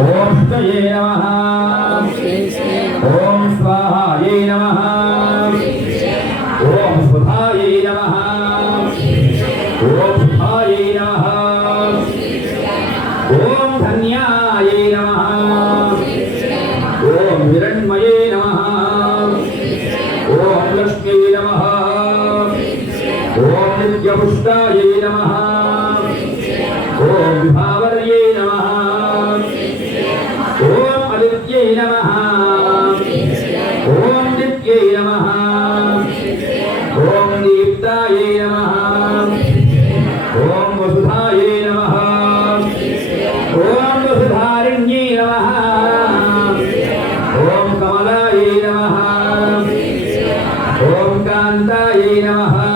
ఓం శ్రీ నమ. ఓం స్వాహాయ నమ. ఓం సుధాయ నమ. ఓం శుభాయ నమ. ఓం ధన్యాయ నమ. ఓం హిరణ్మయే నమ. ఓం లక్ష్మీ నమ. ఓం నిత్యపుష్టాయ నమ. ఓం విభావరే నమ. ఓం నిత్యై నమ. ఓం దీప్తాయ నమ. ఓం వసుధాయ నమ. ఓం వసుధారిణ్యై నమ. ఓం కమలాయ నమ. ఓం కాంతాయ నమ.